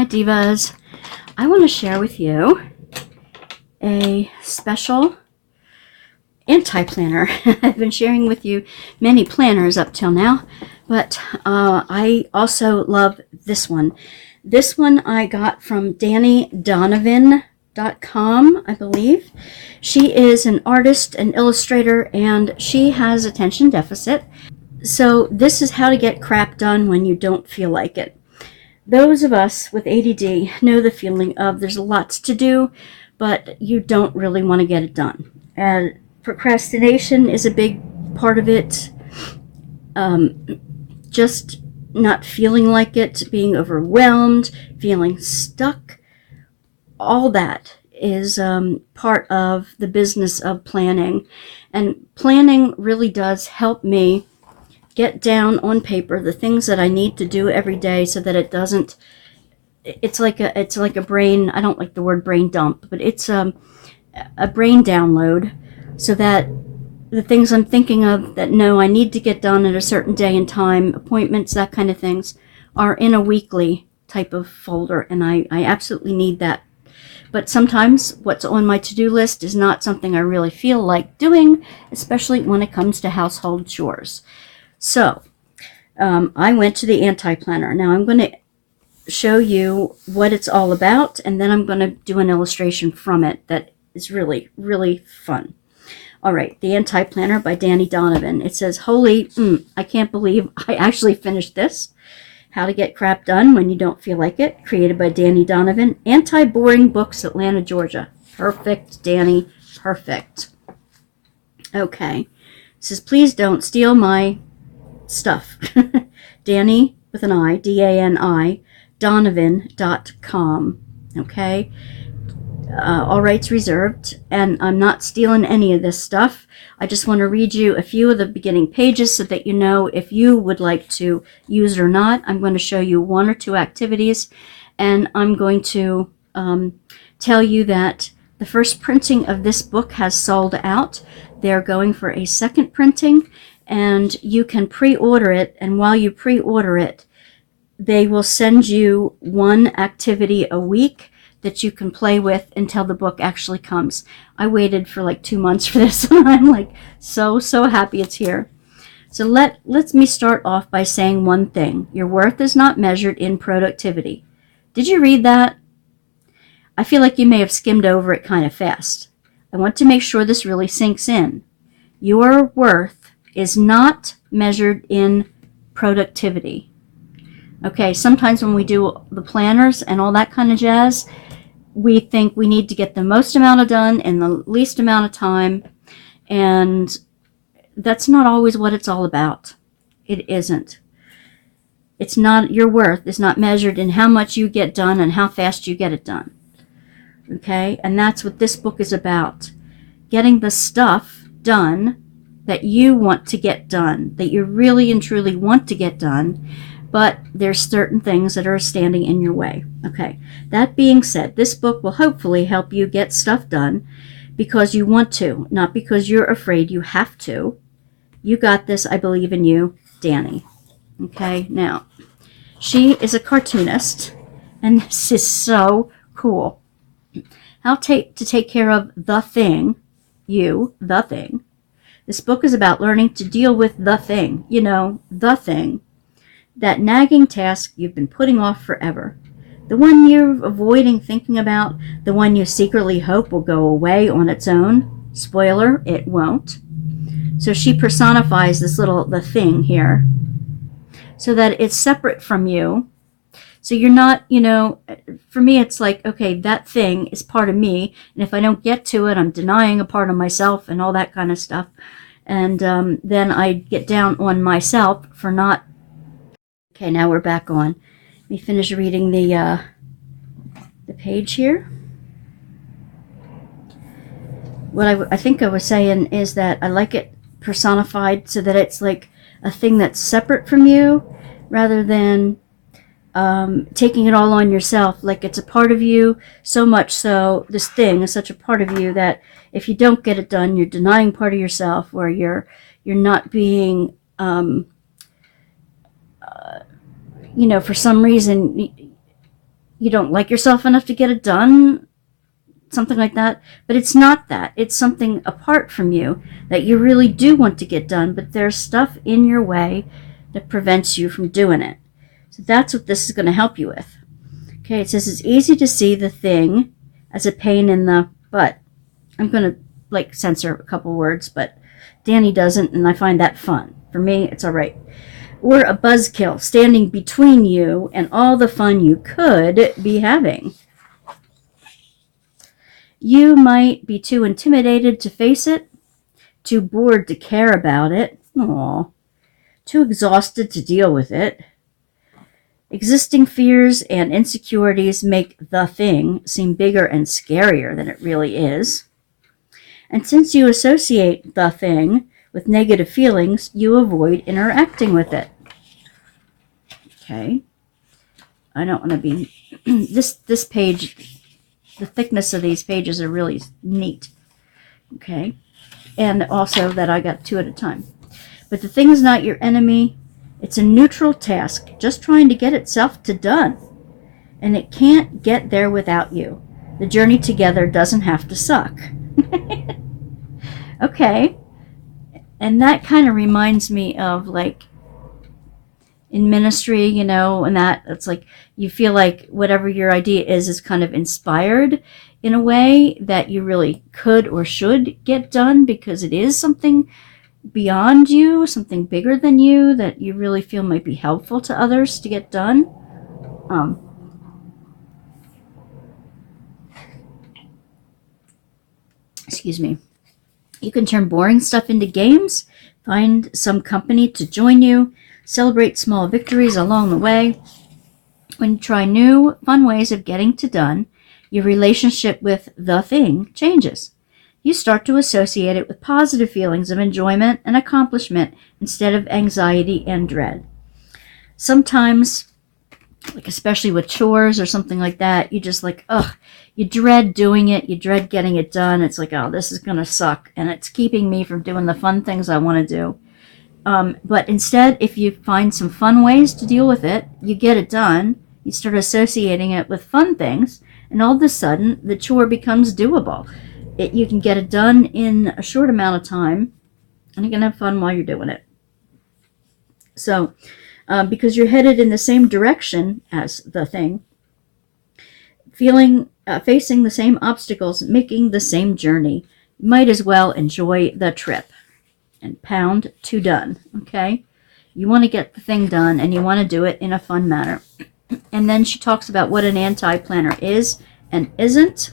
Hi Divas, I want to share with you a special anti-planner. I've been sharing with you many planners up till now, but I also love this one. This one I got from Donovan.com, I believe. She is an artist, an illustrator, and she has attention deficit. So this is how to get crap done when you don't feel like it. Those of us with ADD know the feeling of there's lots to do, but you don't really want to get it done. And procrastination is a big part of it. Just not feeling like it, being overwhelmed, feeling stuck, all that is part of the business of planning. And planning really does help me get down on paper the things that I need to do every day so that it doesn't, it's like a brain, I don't like the word brain dump, but it's a brain download so that the things I'm thinking of that no, I need to get done at a certain day and time, appointments, that kind of things, are in a weekly type of folder, and I absolutely need that. But sometimes what's on my to-do list is not something I really feel like doing, especially when it comes to household chores. So I went to the anti-planner. Now I'm going to show you what it's all about, and then I'm going to do an illustration from it that is really, really fun. All right, the anti-planner by Dani Donovan. It says, holy, I can't believe I actually finished this. How to Get Crap Done When You Don't Feel Like It, created by Dani Donovan. Anti-Boring Books, Atlanta, Georgia. Perfect, Dani, perfect. Okay, it says, please don't steal my stuff. Dani with an I, D-A-N-I, Donovan.com. Okay, all rights reserved, and I'm not stealing any of this stuff. I just want to read you a few of the beginning pages so that you know if you would like to use it or not. I'm going to show you one or two activities, and I'm going to tell you that the first printing of this book has sold out. They're going for a second printing, and you can pre-order it, and while you pre-order it, they will send you one activity a week that you can play with until the book actually comes. I waited for like 2 months for this, and I'm like so happy it's here. So let me start off by saying one thing. Your worth is not measured in productivity. Did you read that? I feel like you may have skimmed over it kind of fast. I want to make sure this really sinks in. Your worth is not measured in productivity. Okay, sometimes when we do the planners and all that kind of jazz, we think we need to get the most amount done in the least amount of time, and that's not always what it's all about. It isn't. It's not, your worth is not measured in how much you get done and how fast you get it done. Okay, and that's what this book is about. Getting the stuff done that you want to get done, that you really and truly want to get done, but there's certain things that are standing in your way. Okay, that being said, this book will hopefully help you get stuff done because you want to, not because you're afraid you have to. You got this. I believe in you, Dani. Okay, now, she is a cartoonist, and this is so cool. How to take care of the thing, you, the thing. This book is about learning to deal with the thing, you know, the thing. That nagging task you've been putting off forever. The one you're avoiding thinking about, the one you secretly hope will go away on its own. Spoiler, it won't. So she personifies the thing here so that it's separate from you. So you're not, you know, for me it's like, okay, that thing is part of me, and if I don't get to it, I'm denying a part of myself and all that kind of stuff. And then I get down on myself for not. Okay, now we're back on. Let me finish reading the page here. What I think I was saying is that I like it personified so that it's like a thing that's separate from you rather than taking it all on yourself. Like it's a part of you, so much so this thing is such a part of you that if you don't get it done, you're denying part of yourself, or you're not being you know, for some reason you don't like yourself enough to get it done, something like that. But it's not that. It's something apart from you that you really do want to get done, but there's stuff in your way that prevents you from doing it. So that's what this is going to help you with. Okay, it says it's easy to see the thing as a pain in the butt. I'm going to like censor a couple words, but Dani doesn't, and I find that fun. For me, it's all right. Or a buzzkill standing between you and all the fun you could be having. You might be too intimidated to face it, too bored to care about it, too exhausted to deal with it. Existing fears and insecurities make the thing seem bigger and scarier than it really is. And since you associate the thing with negative feelings, you avoid interacting with it. Okay. I don't want to be... this page, the thickness of these pages are really neat. Okay. And also that I got 2 at a time. But the thing is not your enemy. It's a neutral task, just trying to get itself to done. And it can't get there without you. The journey together doesn't have to suck. Okay. And that kind of reminds me of like in ministry, you know, and that it's like you feel like whatever your idea is kind of inspired in a way that you really could or should get done because it is something beyond you, something bigger than you that you really feel might be helpful to others to get done. Excuse me. You can turn boring stuff into games, find some company to join you, celebrate small victories along the way. When you try new, fun ways of getting to done, your relationship with the thing changes. You start to associate it with positive feelings of enjoyment and accomplishment instead of anxiety and dread. Sometimes, like especially with chores or something like that, you just like, you dread doing it, you dread getting it done. It's like, oh, this is going to suck, and it's keeping me from doing the fun things I want to do. But instead, if you find some fun ways to deal with it, you get it done, you start associating it with fun things, and all of a sudden, the chore becomes doable. You can get it done in a short amount of time, and you can have fun while you're doing it. So, because you're headed in the same direction as the thing, facing the same obstacles, making the same journey, you might as well enjoy the trip. And pound to done, okay? You want to get the thing done, and you want to do it in a fun manner. And then she talks about what an anti-planner is and isn't.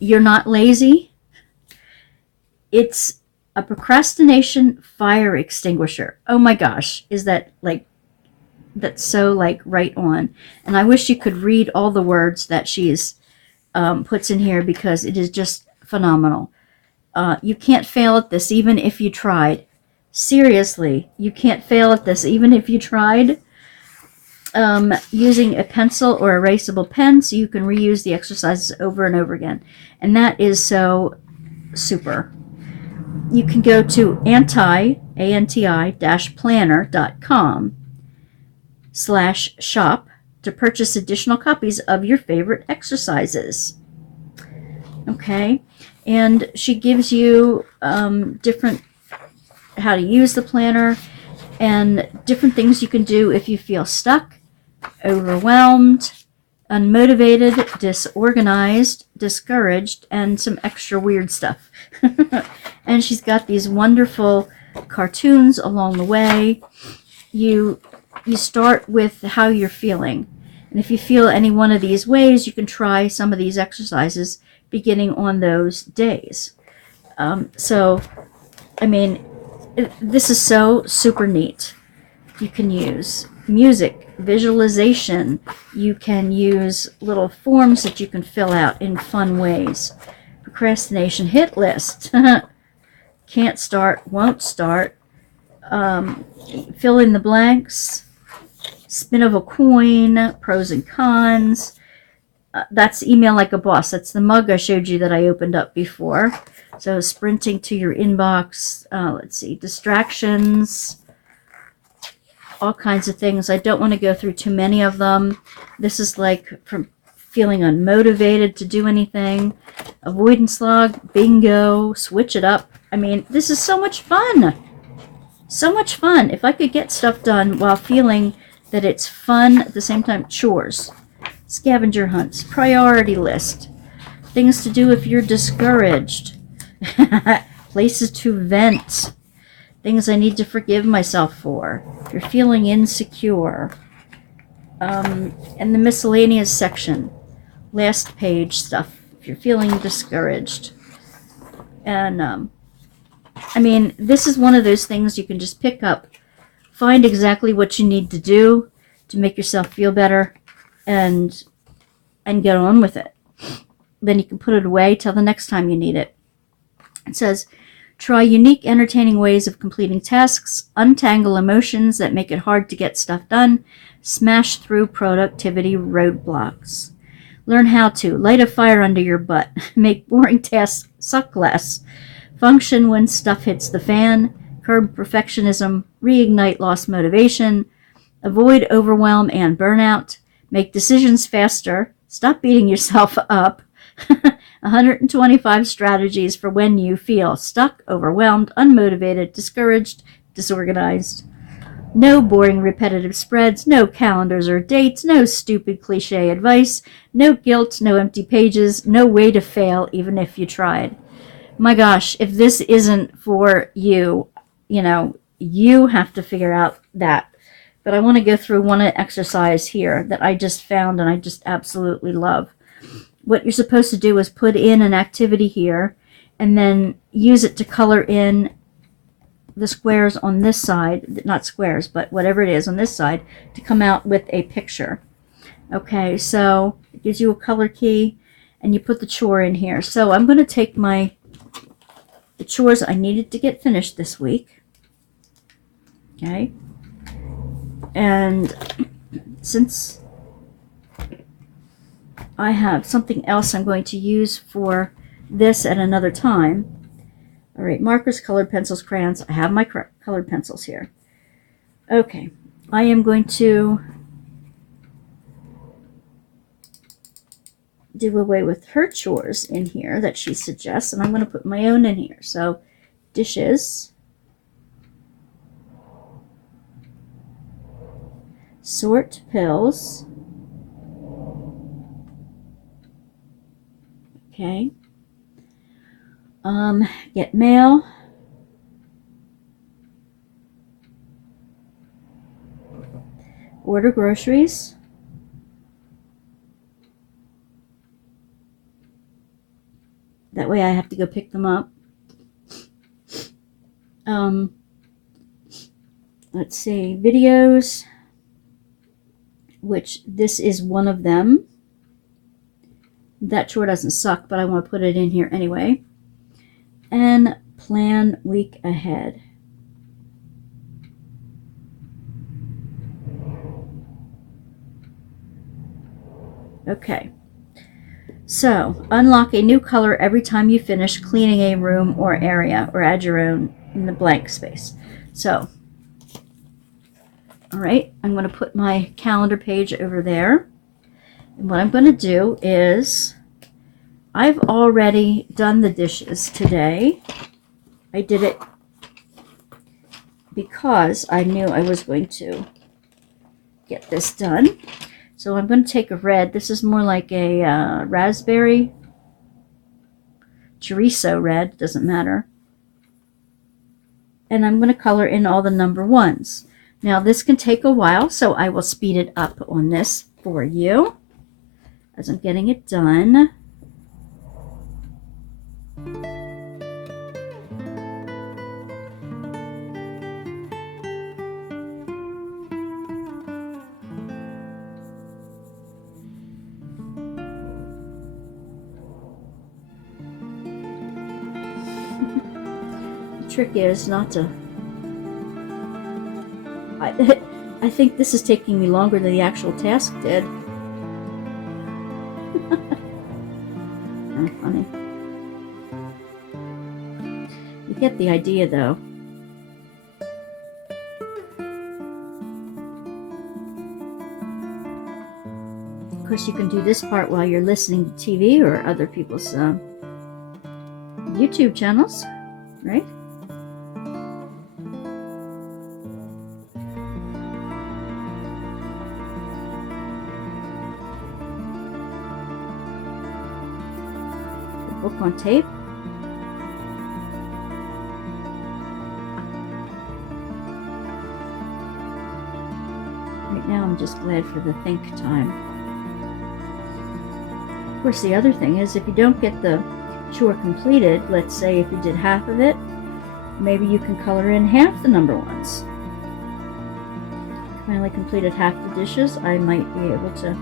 You're not lazy. It's a procrastination fire extinguisher. Oh my gosh, is that like, that's so like right on. And I wish you could read all the words that she's puts in here because it is just phenomenal. You can't fail at this even if you tried. Seriously, you can't fail at this even if you tried. Using a pencil or erasable pen so you can reuse the exercises over and over again. And that is so super. You can go to anti-planner.com/shop to purchase additional copies of your favorite exercises. Okay, and she gives you different how to use the planner and different things you can do if you feel stuck, overwhelmed, unmotivated, disorganized, discouraged, and some extra weird stuff. And she's got these wonderful cartoons along the way. You start with how you're feeling. And if you feel any one of these ways, you can try some of these exercises beginning on those days. So, I mean, this is so super neat. You can use music, visualization. You can use little forms that you can fill out in fun ways. Procrastination hit list. Can't start, won't start. Fill in the blanks. Spin of a coin, pros and cons. That's email like a boss. That's the mug I showed you that I opened up before. So sprinting to your inbox. Let's see, distractions. all kinds of things. I don't want to go through too many of them. This is like from feeling unmotivated to do anything. Avoidance log, bingo, switch it up. I mean, this is so much fun. So much fun. If I could get stuff done while feeling that it's fun at the same time. Chores, scavenger hunts, priority list, things to do if you're discouraged, places to vent, things I need to forgive myself for, if you're feeling insecure, and the miscellaneous section, last page stuff, if you're feeling discouraged. And I mean, this is one of those things you can just pick up, find exactly what you need to do to make yourself feel better, and get on with it. Then you can put it away till the next time you need it. It says, try unique, entertaining ways of completing tasks, untangle emotions that make it hard to get stuff done, smash through productivity roadblocks. Learn how to light a fire under your butt, make boring tasks suck less, function when stuff hits the fan, curb perfectionism, reignite lost motivation, avoid overwhelm and burnout, make decisions faster, stop beating yourself up. 125 strategies for when you feel stuck, overwhelmed, unmotivated, discouraged, disorganized. No boring repetitive spreads, no calendars or dates, no stupid cliche advice, no guilt, no empty pages, no way to fail even if you tried. My gosh, if this isn't for you, you know, you have to figure out that. But I want to go through one exercise here that I just found and I just absolutely love. What you're supposed to do is put in an activity here and then use it to color in the squares on this side, not squares, but whatever it is on this side, to come out with a picture. Okay, so it gives you a color key and you put the chore in here. So I'm going to take the chores I needed to get finished this week. Okay, and since I have something else I'm going to use for this at another time. All right, markers, colored pencils, crayons. I have my colored pencils here. Okay, I am going to do away with her chores in here that she suggests, and I'm going to put my own in here. So, dishes, sort pills. Okay. Get mail. Order groceries. That way I have to go pick them up. Let's see, videos, which this is one of them. That chore doesn't suck, but I want to put it in here anyway. And plan week ahead. Okay. So, unlock a new color every time you finish cleaning a room or area, or add your own in the blank space. So, all right, I'm going to put my calendar page over there. And what I'm going to do is, I've already done the dishes today. I did it because I knew I was going to get this done. So I'm going to take a red. This is more like a raspberry, chorizo red, doesn't matter. And I'm going to color in all the number ones. Now this can take a while, so I will speed it up on this for you as I'm getting it done. Trick is not to. I think this is taking me longer than the actual task did. Oh, funny. You get the idea, though. course, you can do this part while you're listening to TV or other people's YouTube channels, right? The book on tape. Right now, I'm just glad for the think time. Of course, the other thing is if you don't get the chore completed, let's say if you did half of it, maybe you can color in half the number ones. Finally completed half the dishes, I might be able to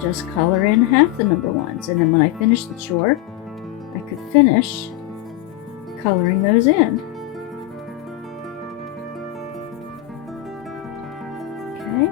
just color in half the number ones, and then when I finish the chore, I could finish coloring those in. Okay.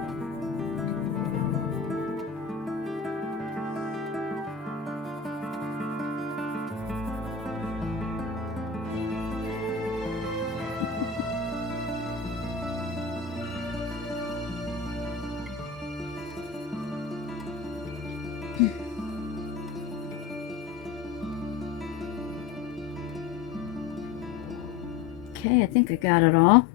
Okay, I think I got it all.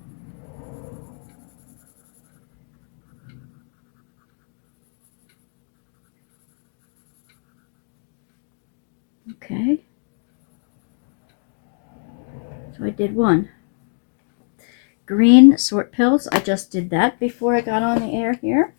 Okay. So I did one. Green sort pills, I just did that before I got on the air here.